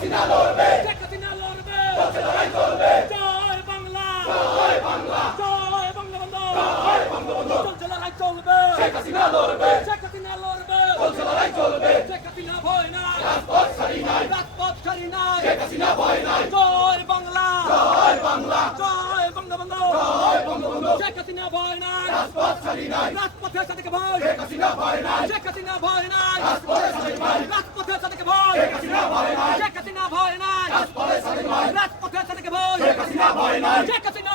হাসিনা লড়বে শেখ হাসিনা লড়বে চলছে লড়াই চলবে জয় বাংলা জয় বাংলা জয় বঙ্গবন্ধু জয় বঙ্গবন্ধু চলছে লড়াই চলবে শেখ হাসিনা লড়বে শেখ হাসিনা লড়বে চলছে লড়াই চলবে শেখ হাসিনা ভয় নাই রাজপথ ছাড়ি নাই রাজপথ ছাড়ি নাই শেখ হাসিনা ভয় নাই জয় বাংলা জয় বাংলা জয় বঙ্গবন্ধু জয় বঙ্গবন্ধু শেখ হাসিনা ভয় নাই রাজপথ ছাড়ি নাই রাজপথে ছাড়কে ভয় শেখ হাসিনা ভয় নাই শেখ হাসিনা ভয় নাই রাজপথে ছাড়কে ভয় রাজপথে ছাড়কে ভয় শেখ হাসিনা ভয় নাই শেখ হাসিনা ভয় নাই রাজপথে ছাড়কে ভয় শেখ হাসিনা ভয় নাই। শেখ হাসিনা